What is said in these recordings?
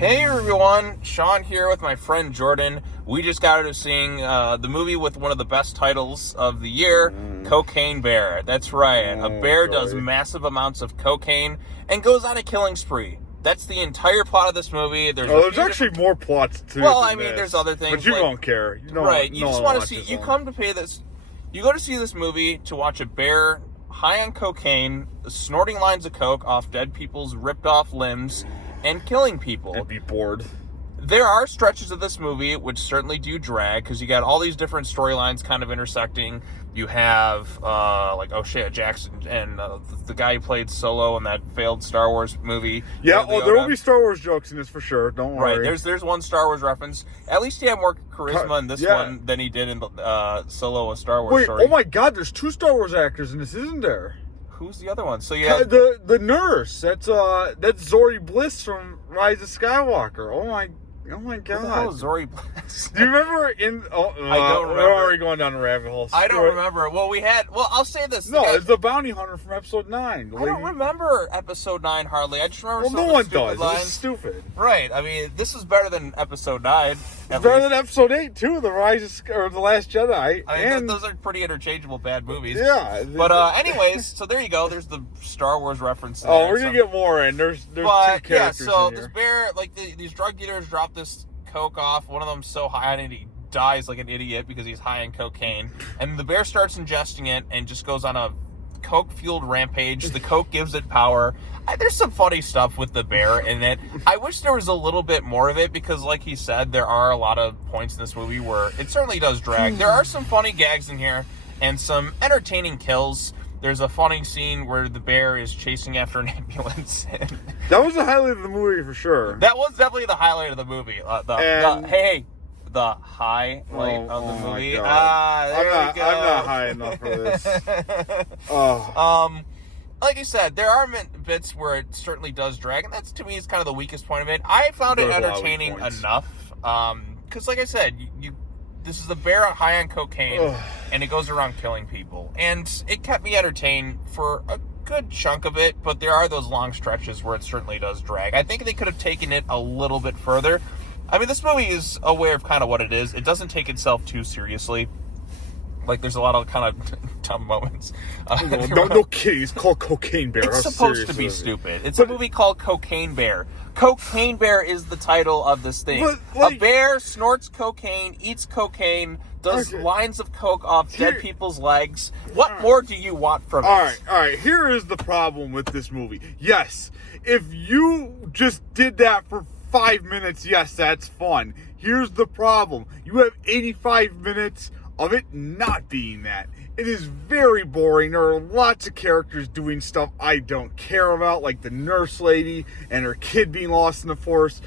Hey everyone, Sean here with my friend Jordan. We just got out of seeing the movie with one of the best titles of the year, Cocaine Bear. That's right, a bear does massive amounts of cocaine and goes on a killing spree. That's the entire plot of this movie. There's actually more plots to it. Well, I mean, there's other things. But you don't care. You don't, right, you just want to see, you come to pay this, you go to see this movie to watch a bear high on cocaine, snorting lines of coke off dead people's ripped off limbs, and killing people. And be bored. There are stretches of this movie which certainly do drag, because you got all these different storylines kind of intersecting. You have, like O'Shea Jackson and the guy who played Solo in that failed Star Wars movie. Yeah, there will be Star Wars jokes in this for sure. Don't worry. Right, there's one Star Wars reference. At least he had more charisma in this one than he did in Solo, a Star Wars story. Oh my God, there's 2 Star Wars actors in this, isn't there? Who's the other one? So yeah, the nurse. That's Zori Bliss from Rise of Skywalker. Oh my God! Who the hell is Zori Bliss? Do you remember in? I don't remember. We're already going down the rabbit hole. I don't remember. Well, I'll say this. No, it's the bounty hunter from episode 9. I don't remember episode 9 hardly. I just remember. Well, no one does. Lines. It's stupid. Right. I mean, this is better than episode 9. It's better than episode 8 too. The Last Jedi. I mean, those are pretty interchangeable bad movies. Yeah. But anyways, so there you go. There's the Star Wars reference. Oh, we're gonna get more in. There's 2 characters yeah. So in here. this bear, like these drug dealers, drop this coke off. One of them's so high on it he dies like an idiot because he's high on cocaine. And the bear starts ingesting it and just goes on a coke-fueled rampage. The coke gives it power. There's some funny stuff with the bear in it. I wish there was a little bit more of it because, like he said, there are a lot of points in this movie where it certainly does drag. There are some funny gags in here and some entertaining kills. There's a funny scene where the bear is chasing after an ambulance. That was the highlight of the movie for sure. That was definitely the highlight of the movie. The highlight of the movie. I'm not high enough for this. Like you said, there are bits where it certainly does drag, and that's, to me, is kind of the weakest point of it. I found it entertaining enough, because, like I said, this is the bear high on cocaine, and it goes around killing people. And it kept me entertained for a good chunk of it, but there are those long stretches where it certainly does drag. I think they could have taken it a little bit further. I mean, this movie is aware of kind of what it is. It doesn't take itself too seriously. Like, there's a lot of kind of dumb moments. No kidding. It's called Cocaine Bear. It's supposed to be stupid. It's a movie called Cocaine Bear. Cocaine Bear is the title of this thing. A bear snorts cocaine, eats cocaine, does lines of coke off dead people's legs. What more do you want from it? All right. Here is the problem with this movie. Yes, if you just did that for 5 minutes, yes, that's fun. Here's the problem. You have 85 minutes of it not being that. It is very boring. There are lots of characters doing stuff I don't care about, like the nurse lady and her kid being lost in the forest.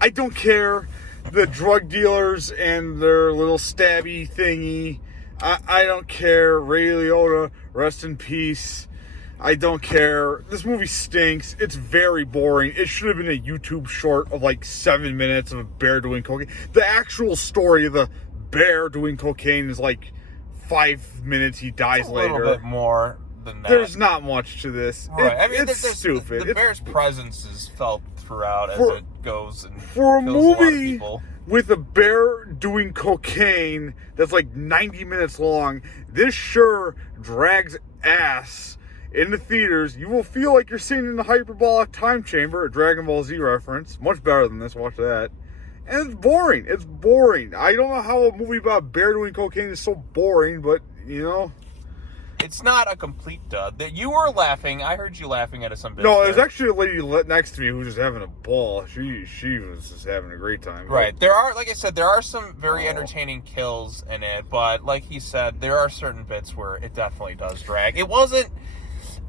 I don't care. The drug dealers and their little stabby thingy. I don't care. Ray Liotta, rest in peace. I don't care. This movie stinks. It's very boring. It should have been a YouTube short of like 7 minutes of a bear doing cocaine. The actual story of the bear doing cocaine is like 5 minutes. He dies later. A little bit more than that. There's not much to this. Right. I mean, it's stupid. The bear's presence is felt throughout as it goes and for a kills a lot of movie people. With a bear doing cocaine that's like 90 minutes long. This sure drags ass. In the theaters, you will feel like you're sitting in the hyperbolic time chamber, a Dragon Ball Z reference. Much better than this. Watch that. And it's boring. It's boring. I don't know how a movie about a bear doing cocaine is so boring, but, you know. It's not a complete dud. You were laughing. I heard you laughing at some bit. No, there's actually a lady next to me who was just having a ball. She was just having a great time. Right. There are, like I said, there are some very entertaining kills in it, but like he said, there are certain bits where it definitely does drag.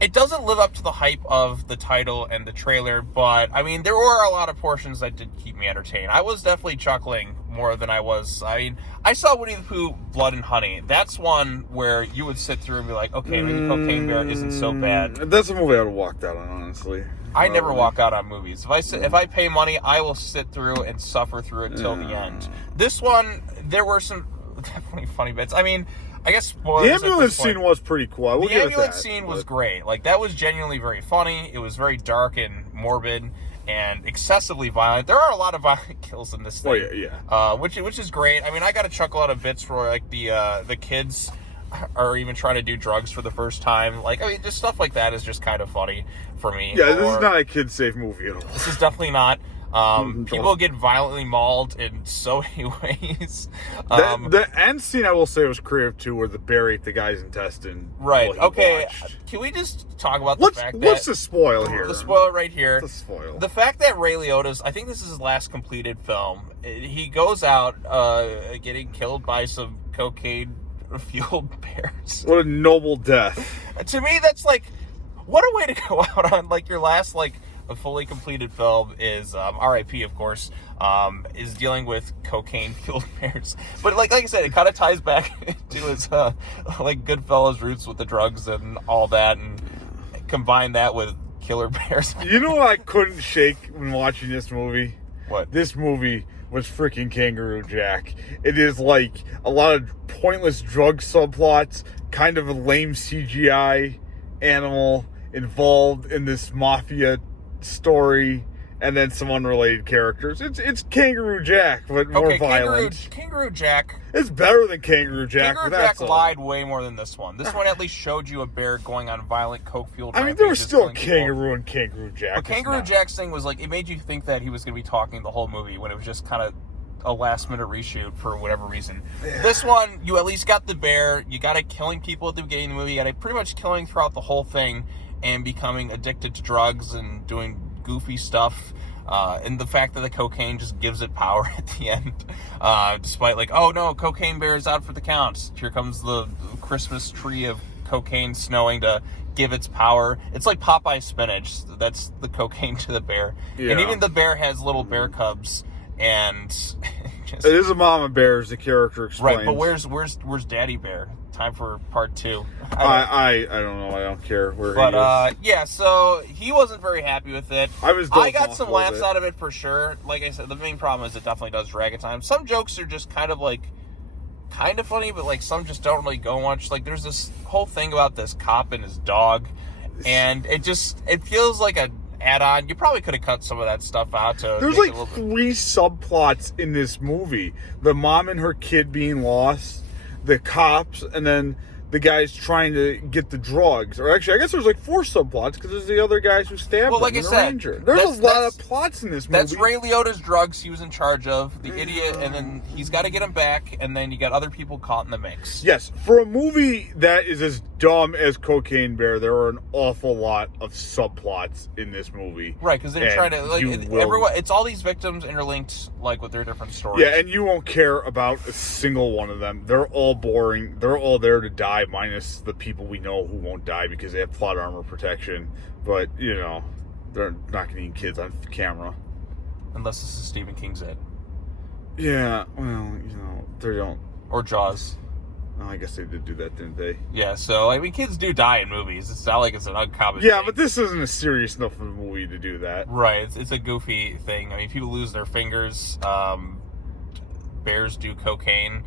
It doesn't live up to the hype of the title and the trailer, but, I mean, there were a lot of portions that did keep me entertained. I was definitely chuckling more than I was. I mean, I saw Winnie the Pooh, Blood and Honey. That's one where you would sit through and be like, okay, maybe Cocaine Bear isn't so bad. That's a movie I would have walked out on, honestly. I never walk out on movies. If I pay money, I will sit through and suffer through it till the end. This one, there were some definitely funny bits. I mean, I guess spoilers. The ambulance scene was pretty cool. The ambulance scene was great. Like, that was genuinely very funny. It was very dark and morbid. and excessively violent. There are a lot of violent kills in this thing. Oh yeah. Which is great. I mean, I got a chuckle out of bits where like the kids are even trying to do drugs for the first time. Like, I mean, just stuff like that is just kind of funny for me. Yeah, this is not a kid-safe movie at all. This is definitely not. People get violently mauled in so many ways. The end scene, I will say, was creative too, where the bear ate the guy's intestine. Right. Okay. Can we just talk about the fact that... What's the spoil here? The spoiler right here. The spoil. The fact that Ray Liotta's... I think this is his last completed film. He goes out getting killed by some cocaine-fueled bears. What a noble death. To me, that's like... What a way to go out on, like, your last, like... A fully completed film is R.I.P. of course, is dealing with cocaine-fueled bears. But like I said, it kind of ties back to his like Goodfellas roots with the drugs and all that, and combine that with killer bears. You know what I couldn't shake when watching this movie? What? This movie was freaking Kangaroo Jack. It is like a lot of pointless drug subplots, kind of a lame CGI animal involved in this mafia story, and then some unrelated characters. It's Kangaroo Jack, but more violent. Kangaroo Jack. It's better than Kangaroo Jack. Kangaroo Jack lied way more than this one. This one at least showed you a bear going on violent coke-fueled. I mean, there was still a kangaroo in Kangaroo Jack. But Kangaroo Jack's thing was like, it made you think that he was going to be talking the whole movie when it was just kind of a last-minute reshoot for whatever reason. Yeah. This one, you at least got the bear. You got it killing people at the beginning of the movie. You got it pretty much killing throughout the whole thing, and becoming addicted to drugs and doing goofy stuff, and the fact that the cocaine just gives it power at the end, despite like, oh no, cocaine bear is out for the count. Here comes the Christmas tree of cocaine snowing to give its power. It's like Popeye spinach. That's the cocaine to the bear. Yeah. And even the bear has little bear cubs, and just, it is a mama bear, as the character explains. Right, but where's Daddy Bear? Time for part 2. I don't know. I don't care where he is. Yeah, so he wasn't very happy with it. I got some laughs out of it for sure. Like I said, the main problem is it definitely does drag at times. Some jokes are just kind of funny, but like some just don't really go much. Like there's this whole thing about this cop and his dog, and it feels like a add-on. You probably could have cut some of that stuff out to. There's like 3 subplots in this movie: the mom and her kid being lost, the cops, and then the guys trying to get the drugs. Or actually, I guess there's like 4 subplots, because there's the other guys who stabbed them. Like I said, injured. There's a lot of plots in this movie. That's Ray Liotta's drugs he was in charge of, the idiot, and then he's got to get him back, and then you got other people caught in the mix. Yes, for a movie that is as dumb as Cocaine Bear, there are an awful lot of subplots in this movie. Right, because they're trying to, like, everyone, it's all these victims interlinked, like, with their different stories. Yeah, and you won't care about a single one of them. They're all boring. They're all there to die, minus the people we know who won't die because they have plot armor protection. But, you know, they're not getting kids on camera. Unless this is Stephen King's It. Yeah, well, you know, they don't. Or Jaws. Oh, I guess they did do that, didn't they? Yeah, so, I mean, kids do die in movies. It's not like it's an uncommon thing. But this isn't a serious enough of a movie to do that. Right, it's a goofy thing. I mean, people lose their fingers. Bears do cocaine.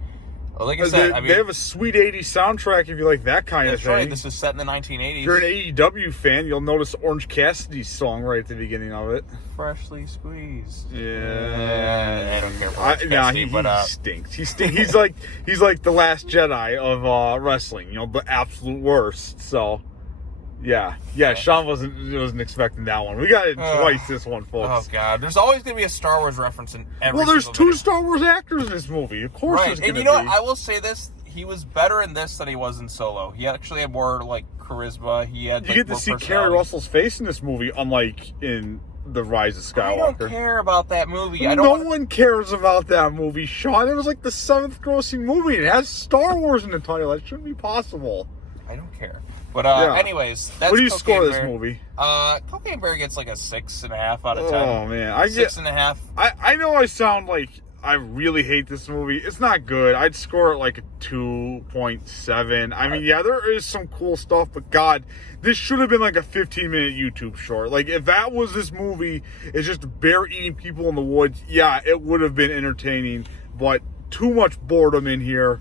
Like I said, they have a sweet 80s soundtrack if you like that kind of thing. That's right. This is set in the 1980s. If you're an AEW fan, you'll notice Orange Cassidy's song right at the beginning of it. Freshly squeezed. Yeah. I don't care for Orange Cassidy, he stinks. He stinks. he's like the last Jedi of wrestling. You know, the absolute worst. So, yeah. Sean wasn't expecting that one. We got it twice. This one, folks. Oh God, there's always gonna be a Star Wars reference in every. Well, there's 2 Star Wars actors in this movie. Of course, right. And you know what? I will say this: he was better in this than he was in Solo. He actually had more like charisma. He had. You get to see Kerry Russell's face in this movie, unlike in The Rise of Skywalker. I don't care about that movie. No one cares about that movie, Sean. It was like the 7th grossing movie. It has Star Wars in the title. That shouldn't be possible. I don't care. But anyways, that's what do you Cocaine score Bear. This movie? Cocaine Bear gets like a 6.5 out of 10. Oh man, 6.5. I know I sound like I really hate this movie. It's not good. I'd score it like a 2.7. I mean, yeah, there is some cool stuff, but God, this should have been like a 15-minute YouTube short. Like if that was this movie, it's just a bear eating people in the woods. Yeah, it would have been entertaining, but too much boredom in here,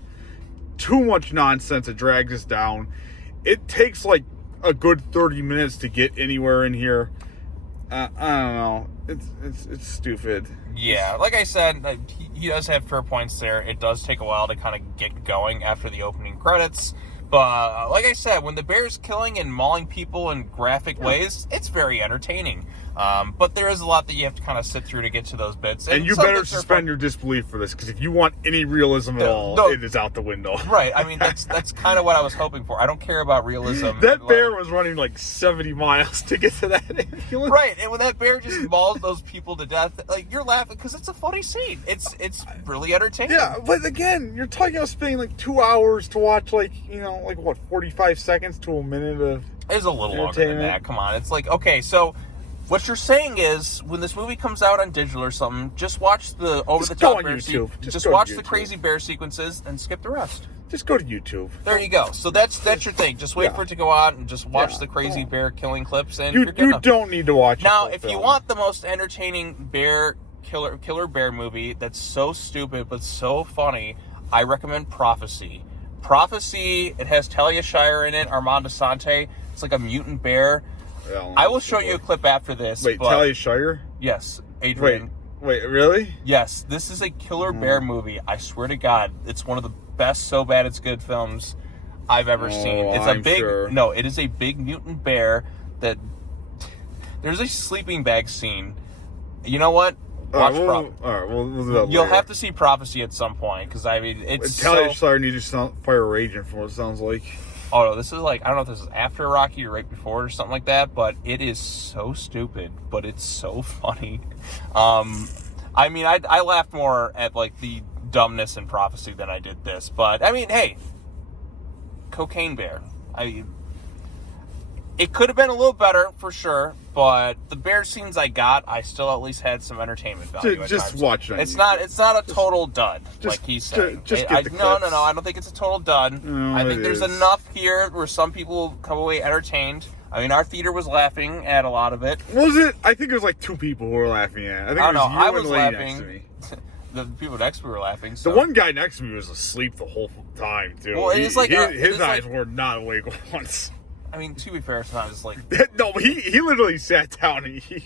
too much nonsense. It drags us down. It takes like a good 30 minutes to get anywhere in here. I don't know. It's stupid. Yeah, like I said, he does have fair points there. It does take a while to kind of get going after the opening credits. But like I said, when the bear's killing and mauling people in graphic ways, it's very entertaining. But there is a lot that you have to kind of sit through to get to those bits. And you better suspend your disbelief for this, because if you want any realism at all, it is out the window. Right. I mean, that's kind of what I was hoping for. I don't care about realism. That bear was running like 70 miles to get to that ambulance. Right. And when that bear just mauls those people to death, like, you're laughing because it's a funny scene. It's really entertaining. Yeah, but again, you're talking about spending like 2 hours to watch, like, you know, like what, 45 seconds to a minute of It's a little longer than that. Come on. It's like, okay, so what you're saying is, when this movie comes out on digital or something, just watch the over-the-top bear sequences. Just watch the crazy bear sequences and skip the rest. Just go to YouTube. There you go. So that's your thing. Just wait for it to go out and just watch the crazy bear killing clips, and you're good enough. Don't need to watch it. Now, if you want the most entertaining bear killer bear movie that's so stupid but so funny, I recommend Prophecy. Prophecy, it has Talia Shire in it, Armand Assante. It's like a mutant bear. I will show you a clip after this. Wait, Talia Shire? Yes, Adrian. Wait, really? Yes, this is a killer bear movie. I swear to God, it's one of the best So Bad It's Good films I've ever seen. It's it is a big mutant bear that there's a sleeping bag scene. You know what? Watch Prophecy. All right, we'll do that later. You'll have to see Prophecy at some point, because I mean, it's Talia Shire needs to fire raging from what it sounds like. Oh no, this is like, I don't know if this is after Rocky or right before or something like that, but it is so stupid, but it's so funny. I mean, I laughed more at like the dumbness in Prophecy than I did this, but I mean, hey, Cocaine Bear. It could have been a little better for sure, but the bear scenes I still at least had some entertainment value. Just watch it. It's not a total dud, like he said. No, I don't think it's a total dud. No, I think there's enough here where some people come away entertained. I mean, our theater was laughing at a lot of it. Was it? I think it was like 2 people who were laughing at it. I was laughing. Next to me. The people next to me were laughing. So. The one guy next to me was asleep the whole time too. Well, his eyes were not awake once. I mean, to be fair, sometimes it's like no, but he literally sat down and he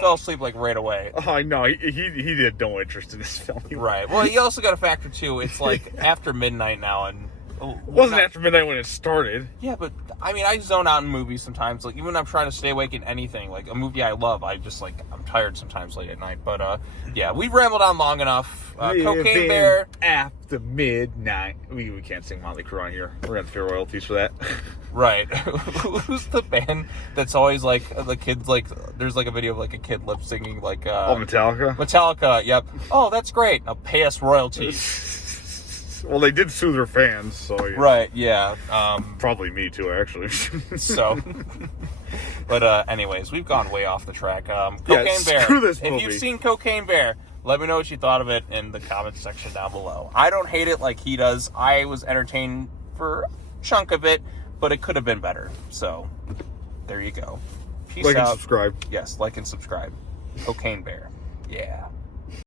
fell asleep like right away. Oh, I know. He had no interest in this film. Right. Well, you also got a factor too. It's like after midnight now, and it wasn't after midnight when it started. Yeah, but I mean, I zone out in movies sometimes. Like, even when I'm trying to stay awake in anything, like a movie I love, I'm tired sometimes late at night. But yeah, we've rambled on long enough. Cocaine Bear. After midnight. We can't sing Motley Crue on here. We're gonna have to pay royalties for that. Right. Who's the band that's always like the kids, like there's like a video of like a kid lip singing like Metallica? Metallica, yep. Oh, that's great. Now pay us royalties. Well, they did sue their fans, so yeah. Right, yeah. Probably me too, actually. So, but anyways, we've gone way off the track. Cocaine Bear. Screw this movie. If you've seen Cocaine Bear, let me know what you thought of it in the comments section down below. I don't hate it like he does. I was entertained for a chunk of it, but it could have been better. So, there you go. Peace out. Like and subscribe. Yes, like and subscribe. Cocaine Bear. Yeah.